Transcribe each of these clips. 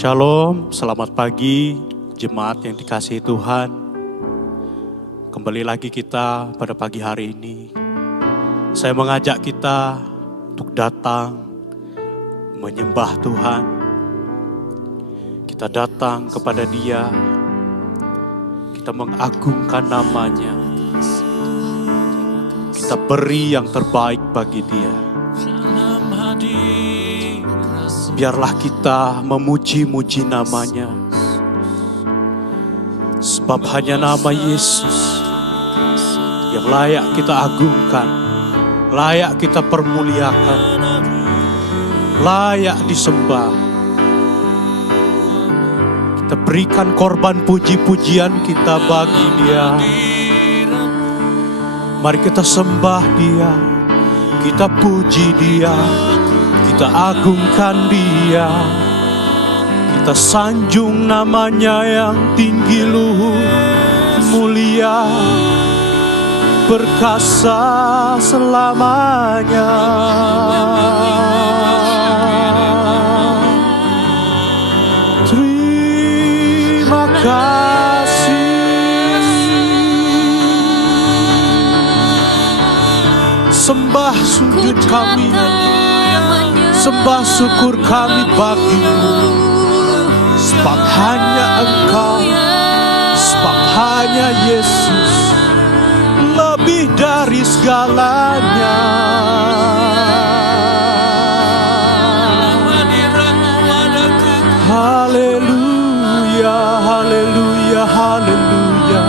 Shalom, selamat pagi jemaat yang dikasihi Tuhan. Kembali lagi kita pada pagi hari ini. Saya mengajak kita untuk datang menyembah Tuhan. Kita datang kepada Dia, kita mengagungkan namanya. Kita beri yang terbaik bagi Dia. Biarlah kita memuji-muji namanya. Sebab hanya nama Yesus yang layak kita agungkan, layak kita permuliakan, layak disembah. Kita berikan korban puji-pujian kita bagi Dia. Mari kita sembah Dia, kita puji Dia, kita agungkan Dia, kita sanjung namanya yang tinggi luhur, mulia, perkasa selamanya. Terima kasih. Sembah sujud kami, sembah syukur kami bagi-Mu. Sebab hanya Engkau, sebab hanya Yesus, lebih dari segalanya. Haleluya, haleluya, haleluya.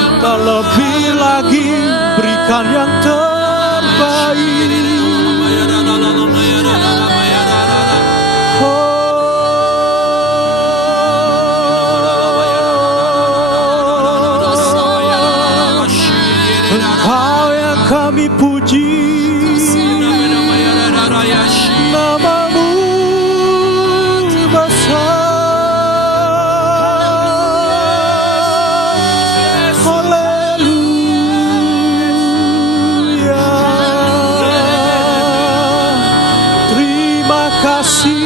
Kita lebih lagi berikan yang terbaik. Engkau yang kami puji, nama-Mu besar. Haleluya. Terima kasih,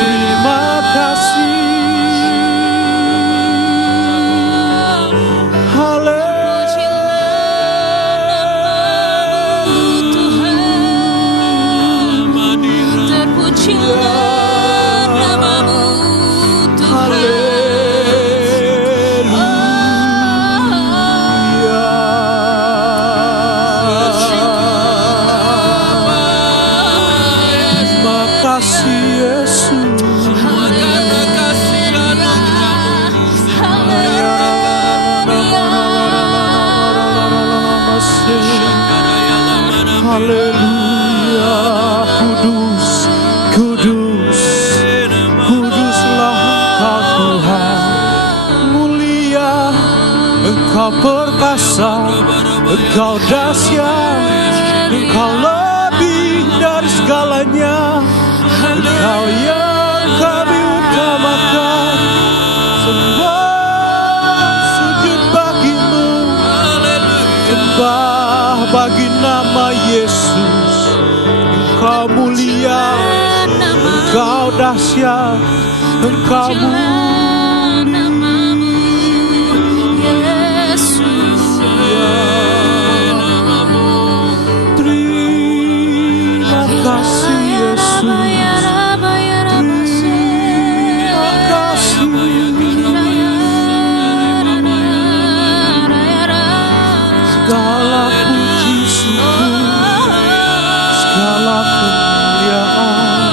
terima kasih. Haleluya, kudus, kudus, kuduslah Engkau Tuhan. Mulia, Engkau perkasa, Engkau dahsyat, Engkau lebih dari segalanya. Engkau yang kami utamakan, sembah sujud bagi-Mu, sembah bagi nama Yesus. Engkau mulia, Engkau dahsyat, Engkau mulia. Terima kasih Yesus. Terima kasih. Segala puji syukur, segala kemuliaan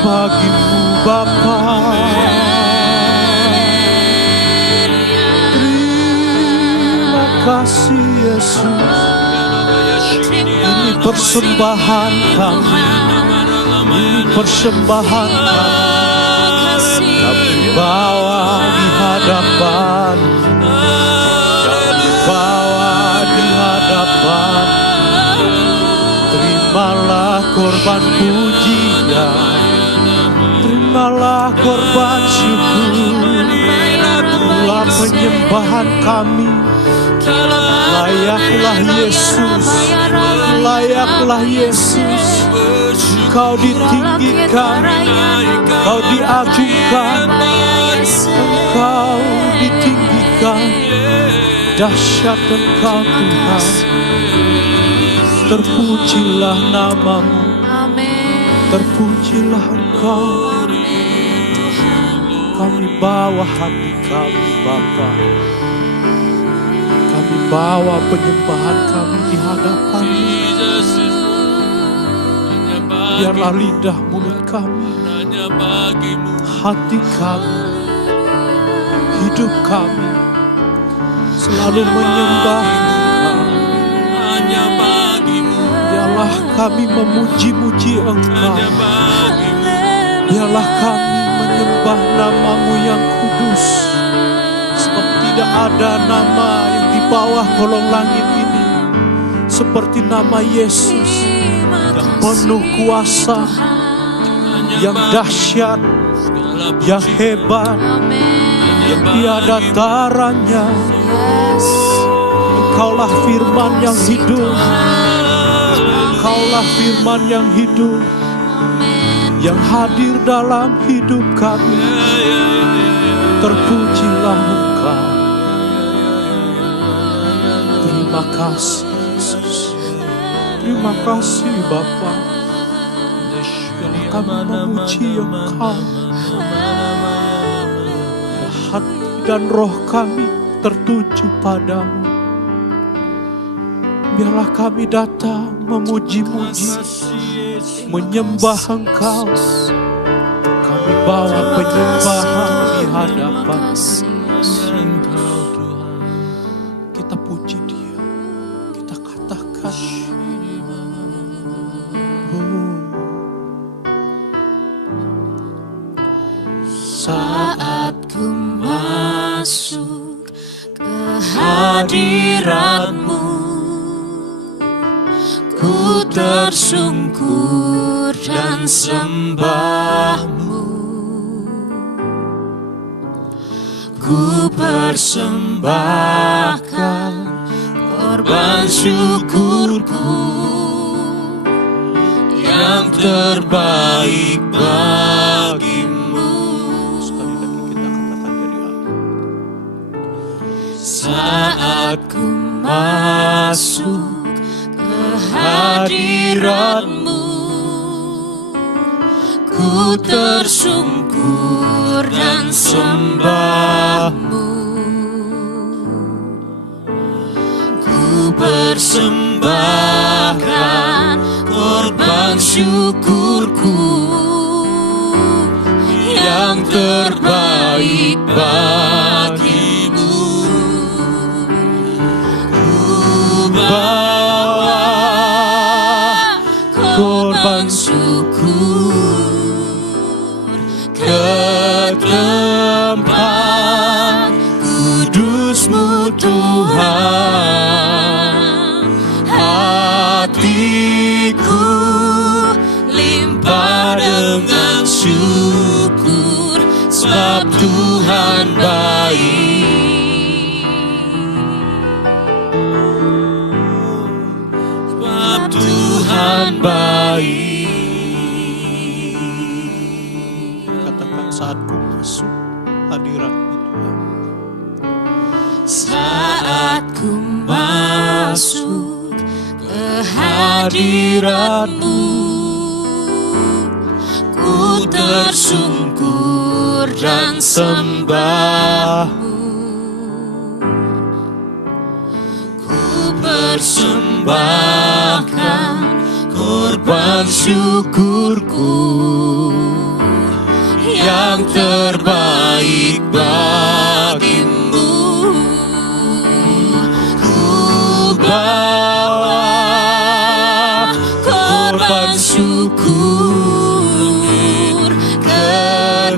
bagi-Mu Bapa. Terima kasih Yesus. Ini persembahan kami, ini persembahan kami. Kami bawa di hadapan, kami bawa di hadapan. Terimalah korban pujian, terimalah korban syukur. Itulah penyembahan kami, Layaklah Yesus, layaklah Yesus. Engkau ditinggikan, Engkau diagungkan, Engkau ditinggikan. Dahsyat Engkau Tuhan, terpujilah namamu, terpujilah Engkau. Kami bawa hati kami Bapa, kami bawa penyembahan kami di hadapan-Mu. Biarlah lidah mulut kami, hati kami, hidup kami selalu menyembah Engkau. Biarlah kami memuji-muji Engkau. Biarlah kami menyembah namamu yang kudus. Sebab tidak ada nama yang di bawah kolong langit ini seperti nama Yesus, yang penuh kuasa, yang dahsyat, yang hebat, yang tiada taranya. Engkaulah firman yang hidup, Engkaulah firman yang hidup, yang hadir dalam hidup kami. Terpujilah Engkau. Terima kasih Yesus, terima kasih Bapa. Kami memuji Engkau. Hati dan roh kami tertuju padamu. Biarlah kami datang memuji-muji, menyembah Engkau. Kami bawa penyembahan di hadapan. Kita puji Dia, kita katakan, saat ku masuk ke hadirat-Mu, ku tersungkur dan sembah-Mu. Ku persembahkan korban syukurku yang terbaik bagi-Mu. Sekali lagi kita katakan dari hati. Saat ku masuk ke hadirat-Mu, ku tersungkur dan sembah-Mu. Ku persembahkan korban syukurku yang terbaik bagi-Mu. Ku bawa korban syukur ke tempat kudus-Mu Tuhan. Hatiku limpah dengan syukur, sebab Tuhan baik. Sebab Tuhan baik. Katakan, saat ku masuk hadirat-Mu Tuhan. Saat ku masuk ke hadirat-Mu, ku tersungkur dan sembah-Mu. Ku persembahkan korban syukurku yang terbaik bagi-Mu. Bawa korban syukur ke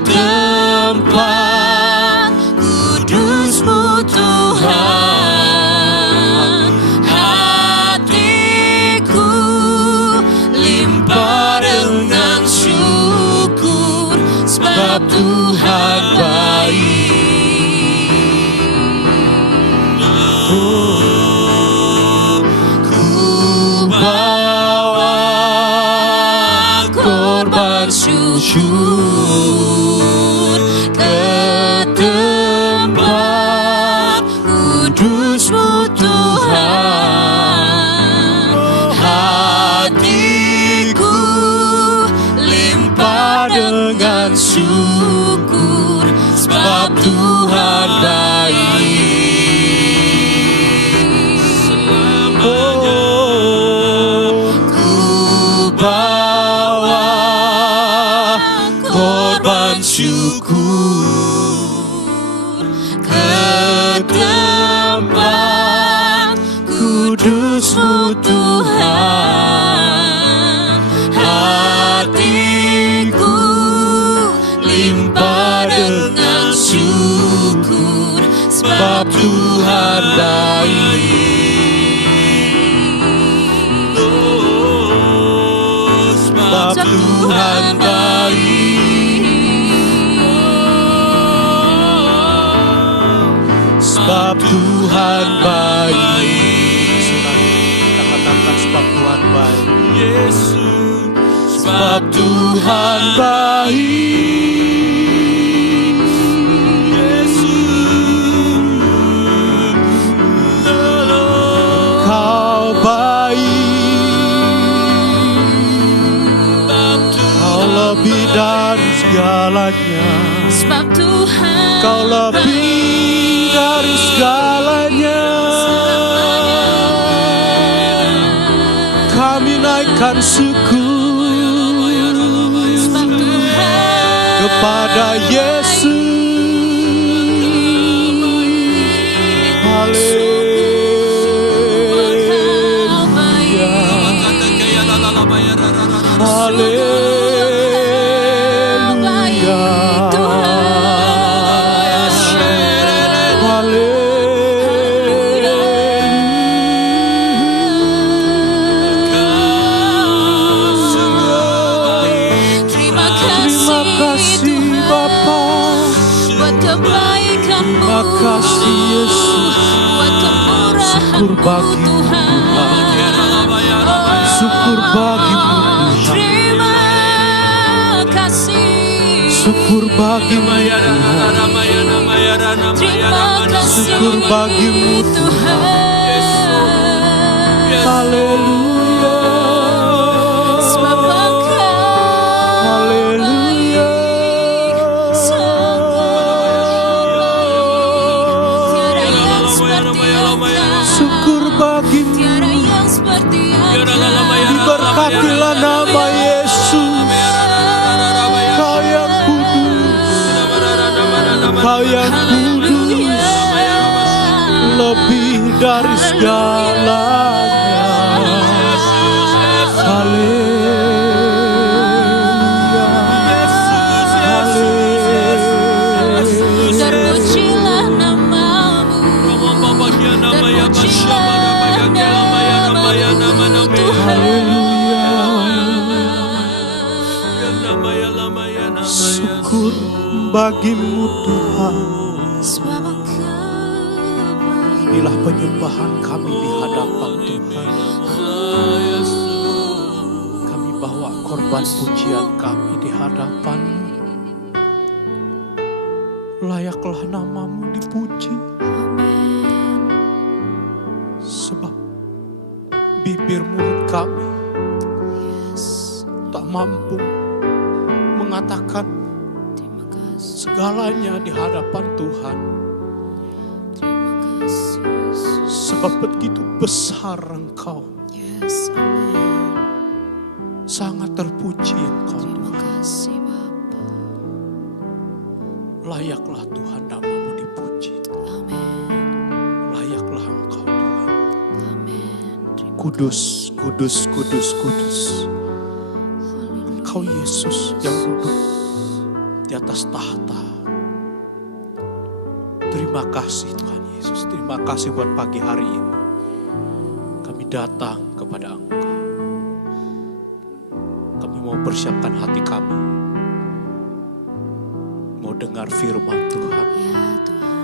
tempat kudus-Mu Tuhan. Hatiku limpah dengan syukur, sebab Tuhan baik. syukur ke tempat kudus-Mu Tuhan. Hatiku limpah dengan syukur, sebab Tuhan baik. Ku bawa korban syukur ke tempat kudus-Mu Tuhan. Hatiku limpah dengan syukur, sebab Tuhan baik. Sebab Tuhan baik. Sebab Tuhan baik. Kita katakan sebab Tuhan baik. Yesus, Sebab Tuhan baik. Kau baik. Kau lebih dari segalanya. sebab Tuhan Kau lebih dari segalanya. Kami naikkan syukur sebab Tuhan kepada Yesus. Haleluya. Haleluya. Terima Terima kasih Bapa. buat kebaikan-Mu, Terima kasih Yesus. buat kemurahan-Mu Syukur bagimu Tuhan. Syukur bagimu Tuhan. Terima kasih. Syukur bagimu Tuhan. Terima kasih Syukur bagimu Tuhan. Haleluya. Sebab Engkau Haleluya. sangat baik. Tiada yang seperti Engkau. Syukur bagimu. Tiada yang seperti Engkau. Diberkatilah nama Yesus. Kau yang kudus. Kau yang kudus. Lebih dari segalanya. Haleluya. Haleluya. Terpujilah nama-Mu. Terpujilah nama-Mu Tuhan. Syukur bagimu Tuhan. Sebab Engkau baik. Inilah penyembahan kami di hadapan Tuhan. Kami bawa korban pujian kami di hadapan-Mu. Layaklah nama-Mu dipuji. Sebab bibir mulut kami tak mampu mengatakan Terima kasih. segalanya di hadapan Tuhan. Terima kasih Yesus. Sebab begitu besar Engkau. Yes, amin. Sangat terpuji Engkau Terima Tuhan. kasih Bapa. Layaklah Tuhan nama-Mu dipuji. Amin. Layaklah Engkau Tuhan. Amin. Terima Kudus, kudus, kudus, kudus. Haleluya. Engkau Yesus yang duduk di atas tahta. Terima kasih Tuhan Yesus. Terima kasih buat pagi hari ini. Kami datang kepada Engkau. Kami mau persiapkan hati kami. Mau dengar firman Tuhan. Ya Tuhan.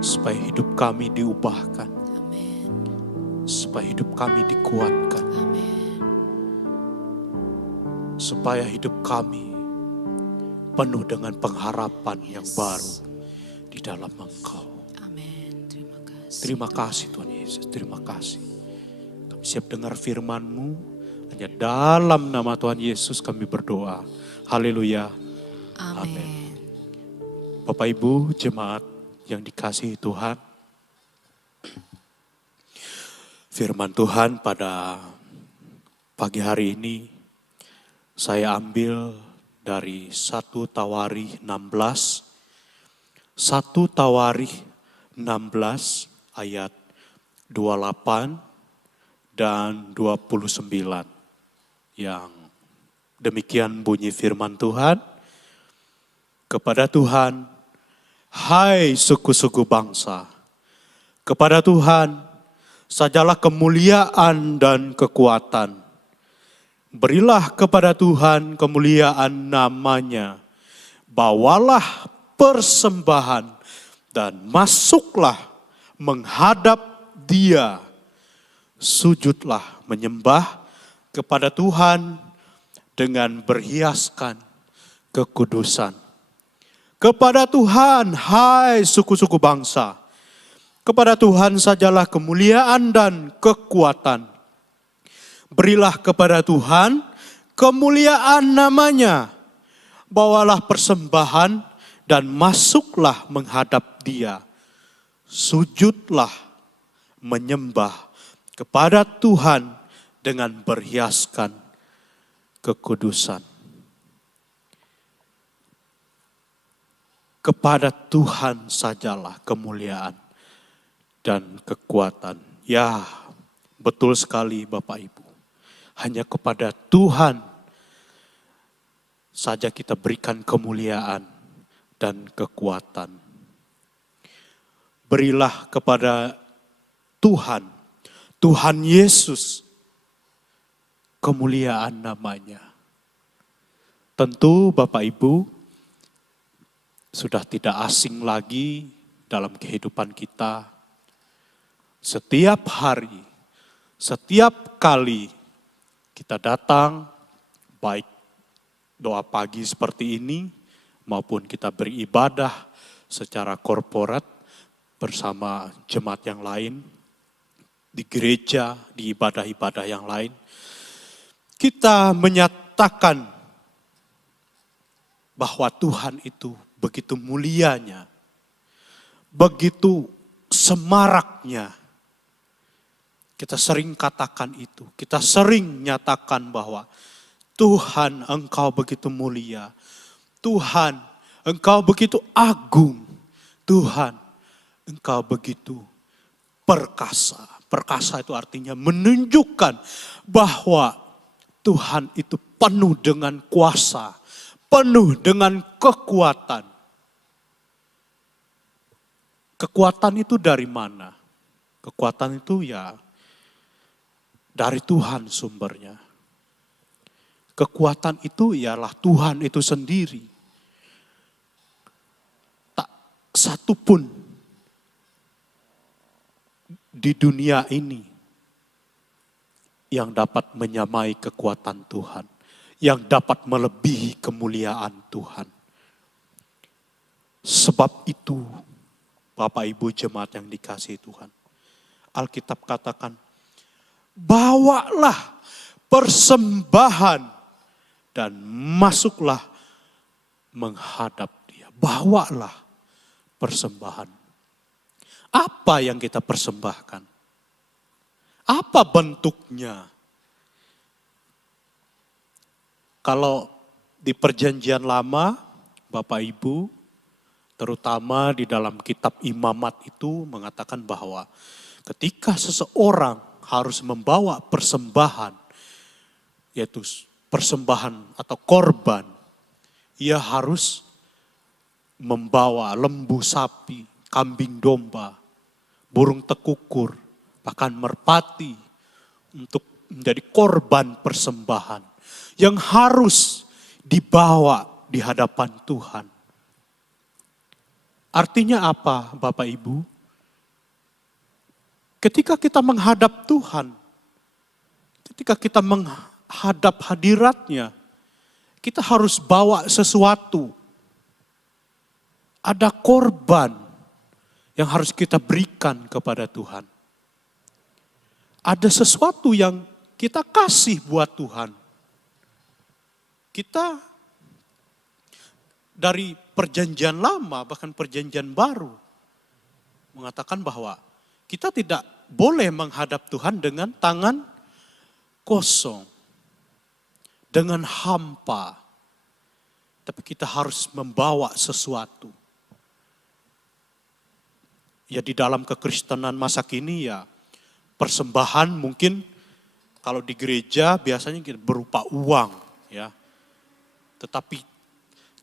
Supaya hidup kami diubahkan. Amin. Supaya hidup kami dikuatkan. Amin. supaya hidup kami penuh dengan pengharapan yang baru di dalam Engkau. Amin. Terima kasih. Terima kasih Tuhan Yesus, terima kasih. Kami siap dengar firman-Mu, hanya dalam nama Tuhan Yesus kami berdoa. Haleluya. Amin. Bapak Ibu jemaat yang dikasihi Tuhan, firman Tuhan pada pagi hari ini saya ambil dari 1 Tawarikh 16. 1 Tawarikh 16 ayat 28 dan 29. Yang demikian bunyi firman Tuhan. Kepada Tuhan, hai suku-suku bangsa, kepada Tuhan sajalah kemuliaan dan kekuatan. Berilah kepada Tuhan kemuliaan namanya. Bawalah persembahan dan masuklah menghadap Dia. Sujudlah menyembah kepada Tuhan dengan berhiaskan kekudusan. Kepada Tuhan, hai suku-suku bangsa, kepada Tuhan sajalah kemuliaan dan kekuatan. Berilah kepada Tuhan kemuliaan namanya. Bawalah persembahan dan masuklah menghadap Dia. Sujudlah menyembah kepada Tuhan dengan berhiaskan kekudusan. Kepada Tuhan sajalah kemuliaan dan kekuatan. Ya, betul sekali Bapak Ibu. Hanya kepada Tuhan saja kita berikan kemuliaan dan kekuatan. Berilah kepada Tuhan, Tuhan Yesus, kemuliaan namanya. Tentu Bapak Ibu sudah tidak asing lagi dalam kehidupan kita. Setiap hari, setiap kali kita datang, baik doa pagi seperti ini, maupun kita beribadah secara korporat bersama jemaat yang lain, di gereja, di ibadah-ibadah yang lain. Kita menyatakan bahwa Tuhan itu begitu mulianya, begitu semaraknya. Kita sering katakan itu, kita sering nyatakan bahwa Tuhan Engkau begitu mulia, Tuhan Engkau begitu agung, Tuhan Engkau begitu perkasa. Perkasa itu artinya menunjukkan bahwa Tuhan itu penuh dengan kuasa, penuh dengan kekuatan. Kekuatan itu dari mana? Kekuatan itu ya dari Tuhan sumbernya. Kekuatan itu ialah Tuhan itu sendiri. Tak satu pun di dunia ini yang dapat menyamai kekuatan Tuhan, yang dapat melebihi kemuliaan Tuhan. Sebab itu, Bapak Ibu jemaat yang dikasihi Tuhan, Alkitab katakan, bawalah persembahan dan masuklah menghadap Dia. Bawalah persembahan. Apa yang kita persembahkan? Apa bentuknya? Kalau di perjanjian lama, Bapak Ibu, terutama di dalam kitab Imamat itu mengatakan bahwa ketika seseorang harus membawa persembahan, yaitu persembahan atau korban, ia harus membawa lembu sapi, kambing domba, burung tekukur, bahkan merpati untuk menjadi korban persembahan yang harus dibawa di hadapan Tuhan. Artinya apa Bapak Ibu? Ketika kita menghadap Tuhan, ketika kita menghadap hadirat-Nya, kita harus bawa sesuatu. Ada korban yang harus kita berikan kepada Tuhan. Ada sesuatu yang kita kasih buat Tuhan. Kita dari perjanjian lama bahkan perjanjian baru mengatakan bahwa kita tidak boleh menghadap Tuhan dengan tangan kosong, dengan hampa. Tapi kita harus membawa sesuatu. Ya di dalam kekristenan masa kini ya persembahan mungkin kalau di gereja biasanya berupa uang ya. Tetapi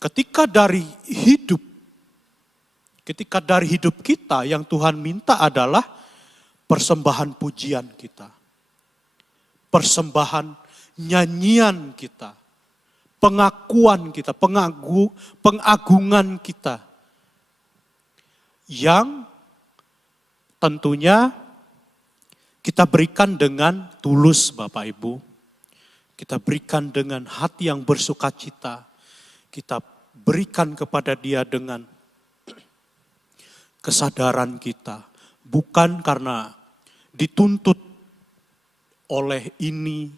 ketika dari hidup kita yang Tuhan minta adalah persembahan pujian kita. Persembahan nyanyian kita. Pengakuan kita, pengagungan kita. Yang tentunya kita berikan dengan tulus Bapak Ibu. Kita berikan dengan hati yang bersukacita. Kita berikan kepada Dia dengan kesadaran kita. Bukan karena dituntut oleh ini,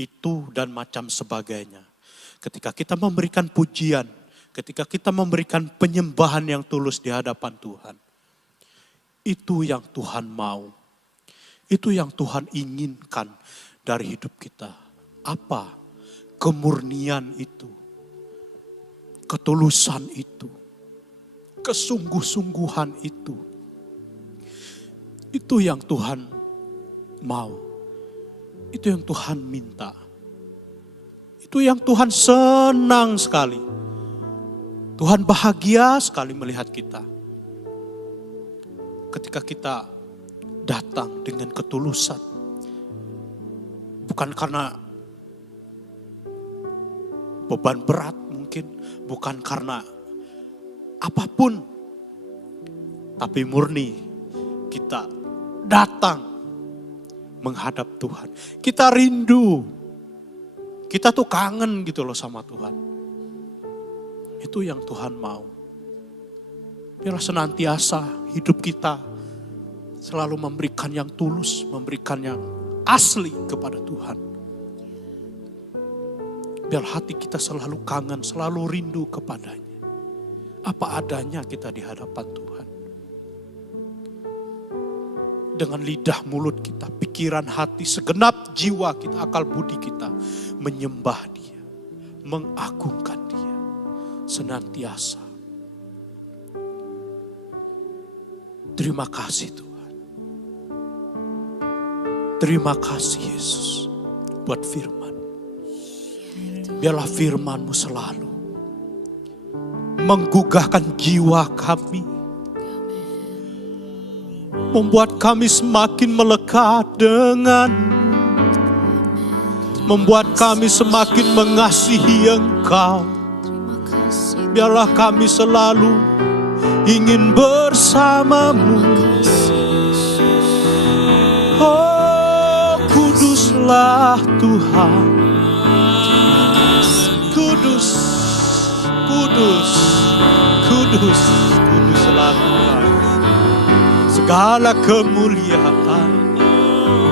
itu, dan macam sebagainya. Ketika kita memberikan pujian, ketika kita memberikan penyembahan yang tulus di hadapan Tuhan. Itu yang Tuhan mau. Itu yang Tuhan inginkan dari hidup kita. Apa? Kemurnian itu. Ketulusan itu. Kesungguh-sungguhan itu. Itu yang Tuhan mau. Itu yang Tuhan minta. Itu yang Tuhan senang sekali. Tuhan bahagia sekali melihat kita. Ketika kita datang dengan ketulusan. Bukan karena beban berat mungkin. Bukan karena apapun. Tapi murni kita datang menghadap Tuhan. Kita rindu. Kita tuh kangen gitu loh sama Tuhan. Itu yang Tuhan mau. Biarlah senantiasa hidup kita selalu memberikan yang tulus, memberikan yang asli kepada Tuhan. Biar hati kita selalu kangen, selalu rindu kepadanya. Apa adanya kita di hadapan Tuhan. Dengan lidah mulut kita, pikiran hati, segenap jiwa kita, akal budi kita. Menyembah Dia, mengagungkan Dia. Senantiasa. Terima kasih Tuhan. Terima kasih Yesus buat firman. Biarlah firman-Mu selalu menggugahkan jiwa kami. Membuat kami semakin melekat dengan-Mu. Membuat kami semakin mengasihi Engkau. Biarlah kami selalu ingin bersama-Mu. Oh, kuduslah Tuhan. Kudus, kudus, kudus, kuduslah Tuhan. Segala kemuliaan,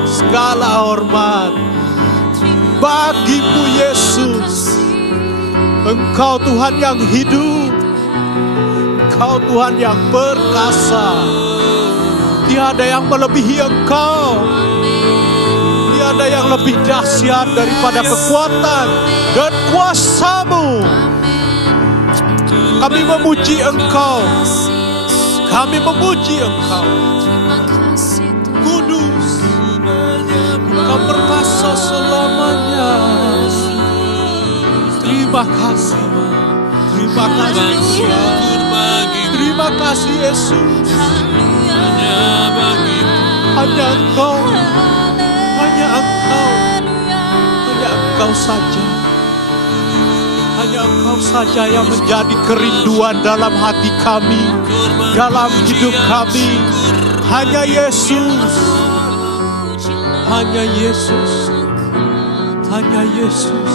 segala hormat bagi-Mu Yesus. Engkau Tuhan yang hidup. Engkau Tuhan yang perkasa. Tiada yang melebihi Engkau. Tiada yang lebih dahsyat daripada kekuatan dan kuasa-Mu. Kami memuji Engkau. Kami memuji Engkau. Kudus. Engkau perkasa selamanya. Terima kasih. Terima kasih Yesus. Terima kasih Yesus. Hanya Engkau. Hanya Engkau. Hanya Engkau saja. Hanya Engkau saja yang menjadi kerinduan dalam hati kami. Dalam hidup kami. Hanya Yesus. Hanya Yesus. Hanya Yesus.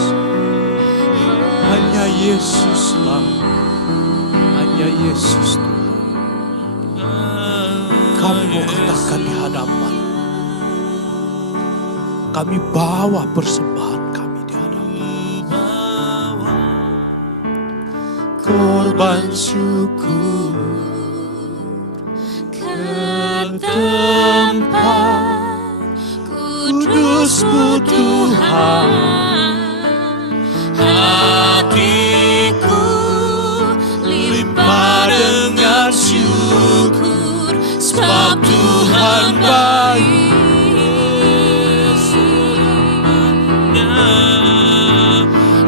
Hanya Yesuslah, hanya Yesus Tuhan. Kami mau katakan di hadapan, kami bawa persembahan kami di hadapan. Korban syukur ke tempat kudus-Mu Tuhan. Hatiku limpah dengan syukur, sebab Tuhan baik.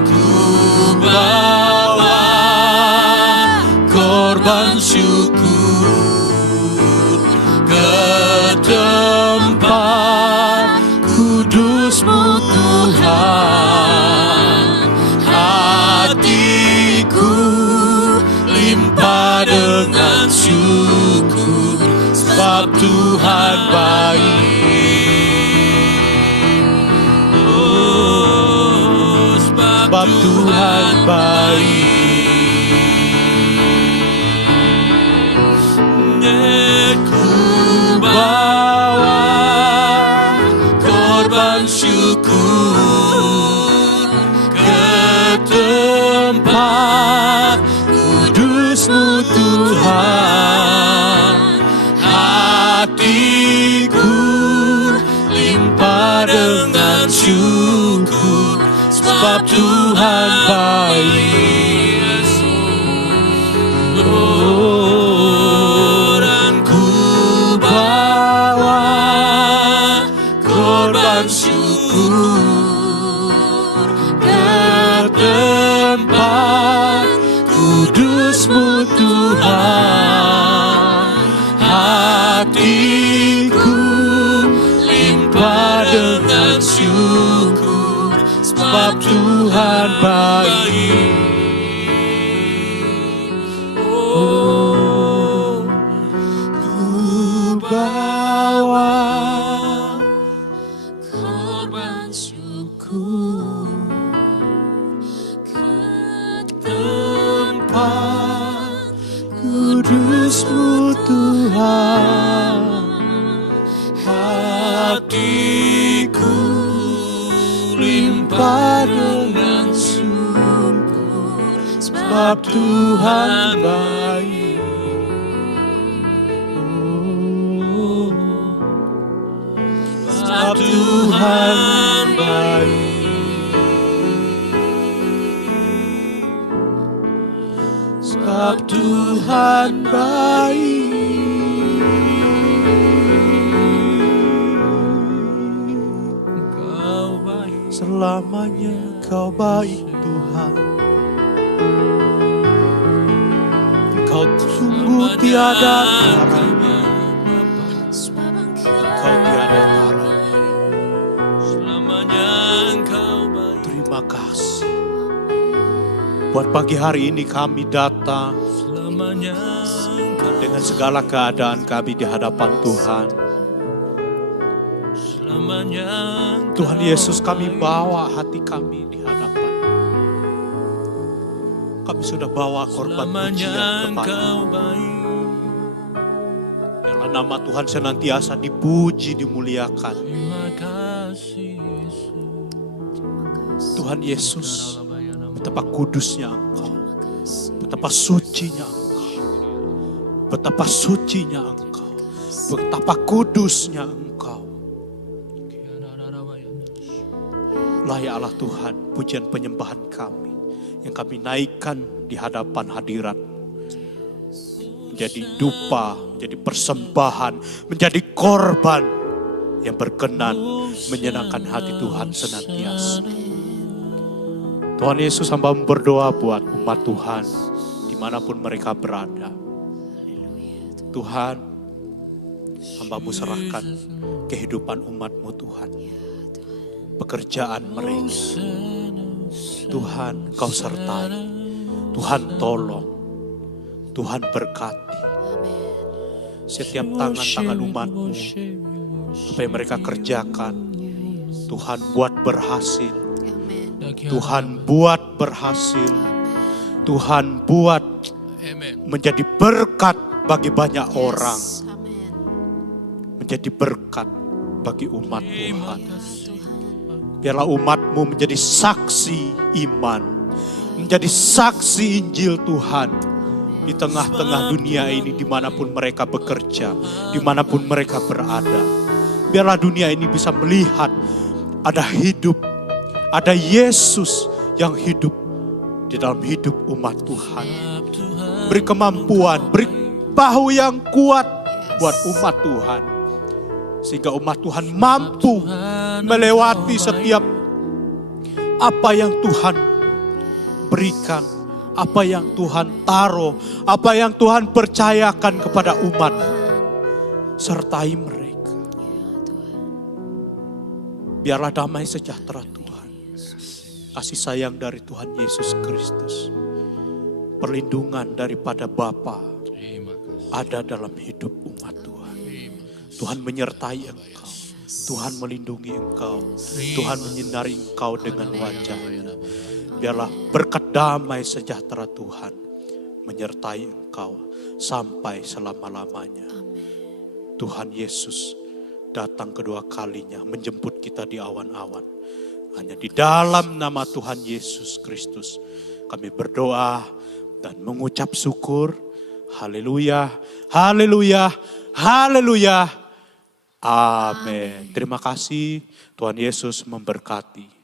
Ku bawa korban syukur ke tempat kudus-Mu Tuhan. Hatiku limpah dengan syukur, sebab Tuhan baik. Oh, sebab Tuhan baik. Ku bawa korban syukur ke tempat kudus-Mu Tuhan. Hatiku limpah dengan syukur, sebab Tuhan baik. Oh, dan ku bawa korban syukur ke tempat kudus-Mu Tuhan. Hatiku limpah dengan syukur, sebab Tuhan baik. Oh, ku bawa korban syukur ke tempat kudus-Mu Tuhan. Hatiku limpah dengan syukur, sebab Tuhan baik. Oh, sebab Tuhan baik. Sebab Tuhan baik. Selamanya Kau baik Tuhan. Engkau sungguh tiada taranya. Engkau tiada taranya. Selamanya Engkau baik. Terima kasih. Buat pagi hari ini kami datang dengan segala keadaan kami di hadapan Tuhan. Tuhan Yesus, kami bawa hati kami di hadapan. Kami sudah bawa korban pujian kepada-Mu. Biarlah nama Tuhan senantiasa dipuji, dimuliakan. Tuhan Yesus, betapa kudusnya Engkau, betapa sucinya Engkau, betapa sucinya Engkau, betapa kudusnya Engkau. Layak Allah Tuhan, pujian penyembahan kami yang kami naikkan di hadapan hadirat. Menjadi dupa, menjadi persembahan, menjadi korban yang berkenan menyenangkan hati Tuhan senantiasa. Tuhan Yesus, hamba berdoa buat umat Tuhan dimanapun mereka berada. Tuhan, hamba-Mu serahkan kehidupan umat-Mu Tuhan. Pekerjaan mereka. Tuhan, Kau sertai. Tuhan tolong. Tuhan berkati. Setiap tangan-tangan umat-Mu, apa yang mereka kerjakan, Tuhan buat berhasil. Tuhan buat berhasil. Tuhan buat menjadi berkat bagi banyak orang. Amin. Menjadi berkat bagi umat Tuhan. Biarlah umatmu menjadi saksi iman. Menjadi saksi Injil Tuhan. Di tengah-tengah dunia ini dimanapun mereka bekerja. Dimanapun mereka berada. Biarlah dunia ini bisa melihat ada hidup. Ada Yesus yang hidup di dalam hidup umat Tuhan. Beri kemampuan, beri bahu yang kuat buat umat Tuhan. Sehingga umat Tuhan mampu melewati setiap apa yang Tuhan berikan. Apa yang Tuhan taruh, apa yang Tuhan percayakan kepada umat. Sertai mereka. Biarlah damai sejahtera Tuhan. Kasih sayang dari Tuhan Yesus Kristus. Perlindungan daripada Bapa ada dalam hidup umat Tuhan. Tuhan menyertai engkau. Tuhan melindungi engkau. Tuhan menyinari engkau dengan wajah-Nya. Biarlah berkat damai sejahtera Tuhan menyertai engkau sampai selama-lamanya. Tuhan Yesus datang kedua kalinya menjemput kita di awan-awan. Hanya di dalam nama Tuhan Yesus Kristus kami berdoa dan mengucap syukur. Haleluya, haleluya, haleluya. Amin. Terima kasih, Tuhan Yesus memberkati.